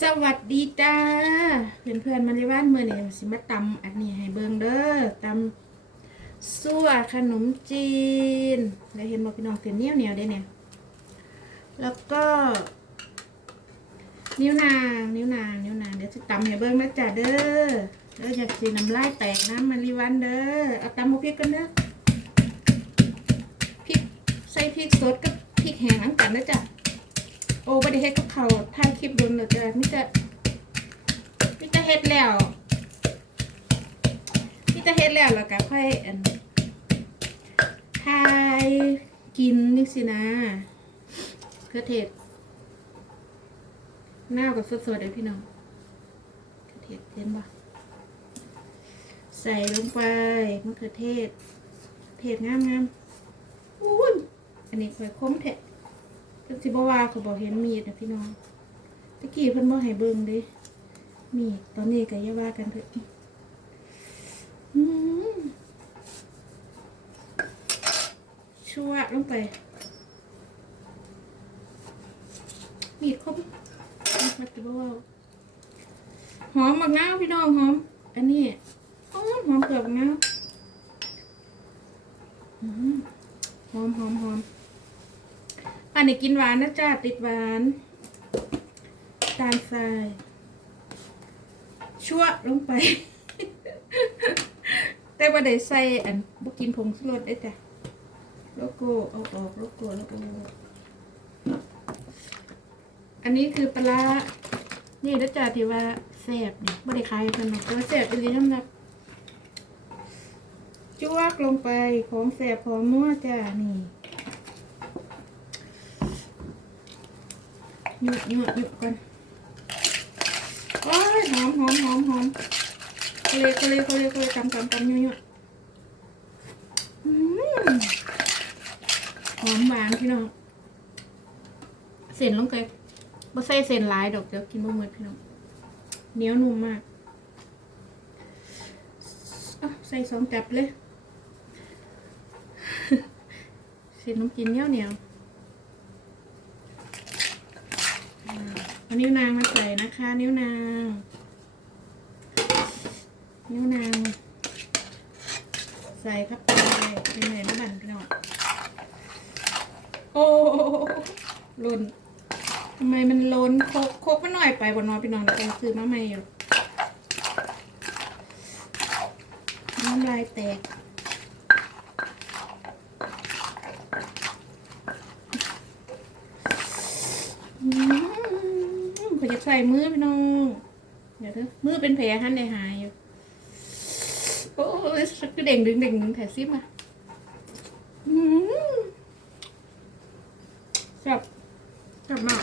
สวัสดีจ้าเพื่อนเพื่อนมาในบ้านเมื่อนี่สิมาตำอันนี้ให้เบิงเด้อตำซั่วขนมจีนได้เห็นบอกพี่น้องเสียนเนียวเหนียวได้เนี่ย แล้วก็ นิ้วนาง นิ้วนาง นิ้วนางเดี๋ยวจะตำให้เบิงนะจ้าเด้อเด้ออยากสีน้ำลายแตกนะมารีวันเด้อเอาตำหมูพริกกันเด้อพริกใส่พริกสดกับพริกแห้งอันกันนะจ้ะ โอ้ไม่ได้เฮ็ดกับเขาถ่ายคลิปโดนเลยจ้ะมิจะมิจะเฮ็ดแล้วมิจะเฮ็ดแล้วแล้วก็ค่อยอันถ่ายกินนี่สินะกระเทศหน้ากับสดๆเลยพี่น้องกระเทศเห็นปะใส่ลงไปมะเขือเทศเทศงามๆอุ้ยอันนี้ค่อยคมเทะ เพิ่นสิบว่าเขาบอกเห็นมีดนะพี่น้องตะกี้เพิ่นบ่ให้เบิ่งเด้มีดตอนนี้ก็อย่าว่ากันเถอะอืมชั่วลงไป มีดคมมันจะบ่เว้าหอมมะนาวพี่น้องหอม อันนี้หอมหอมเปลือกมะนาวอืมหอมหอมหอมอั นนี้กินหวานนะจ้าติดหวานตาลทรายชั่วลงไป แต่ว่าได้ใส่อันบกินผงชูรสได้จ้ะโลโก้เอาออกโลโก้โลโก้อันนี้คือปลาร้านี่นะจ้าที่ว่าแซ่บเนี่ยไม่ได้ขายกันหรอกแต่ว่าแซ่บเป็นยังไงจ้วกลงไปของแซ่บของนัวจ้านี่ หยุดหยุดหยุดก่อนโอ้ยหอมหอมหอมหอมเขาเลยเขาเลยเขาเลยเขาเลยกำกำกำหยุดหยุดหอมหวานพี่น้องเส้นลงไปบ่ใส่เส้นหลายดอกเดี๋ยวกินบ่หมดพี่น้องเหนียวนุ่มมากใส่สองจับเลยเส้นน้ำกินเหนียวเหนียว เอานิ้วนางมาใส่นะคะ นิ้วนาง นิ้วนาง ใส่เข้าไปเป็นเหมือนน้ำบันพี่น้องโอ้หล่นทำไมมันล้นโคกโคกมันหน่อยไปบนนอนพี่น้องไปซื้อมาใหม่อยู่น้ำลายแตก อืมเขาจะ ใส่มือพี่น้อง เดี๋ยวเถอะมือเป็นแผลหันได้หายอยู่ โอ้ยสักเด่งดึงเด่งดึงแถซิมาอืมแซ่บแซ่บมาก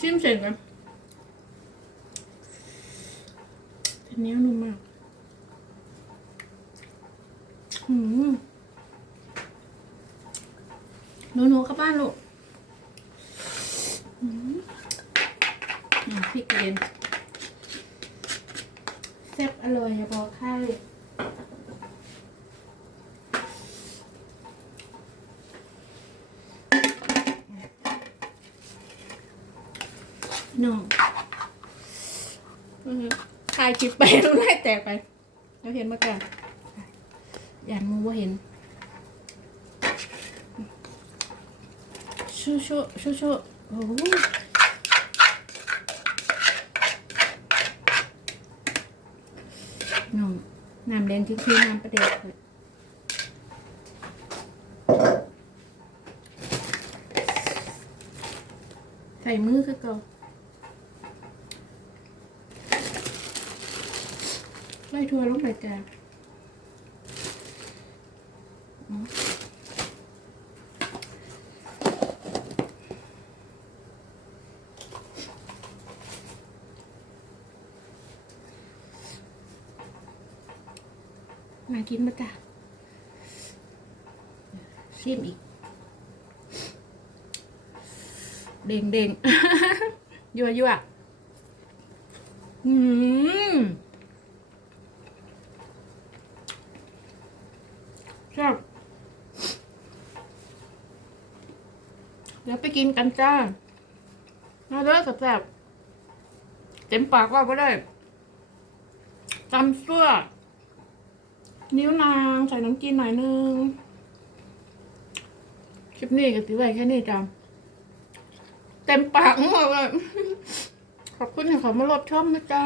ชิมเสร็จกันแต่เนี้ยนุ่มมาก อืม นูหนูๆเข้าบ้านลูกพริกกระเด็นแซ่บอร่อยอย่าบอกใครน้องอืมถ่ายคลิปไปแล้ไล่แตกไปแล้วเห็นมากันอย่างมูว่าเห็น ชูชูชูชูโอ้น้องน้ำแดงที่คือน้ำประเด็ดเลยใส่มือคือเก่าไล่ทัวร์ลงไปจ้า มากินมาจ้ะชิมอีก เด้งเด้งยั่วยั่วอืมชอบเดี๋ยวไปกินกันจ้ามาเด้อแซ่บเต็มปากว่าไ่ได้จำเสื้อ นิ้วนางใส่น้ำกินหน่อยนึง คลิปนี้ก็ติไว้แค่นี้จ้าเต็มปากหมดเลยขอบคุณที่เขามารับชมนะจ้า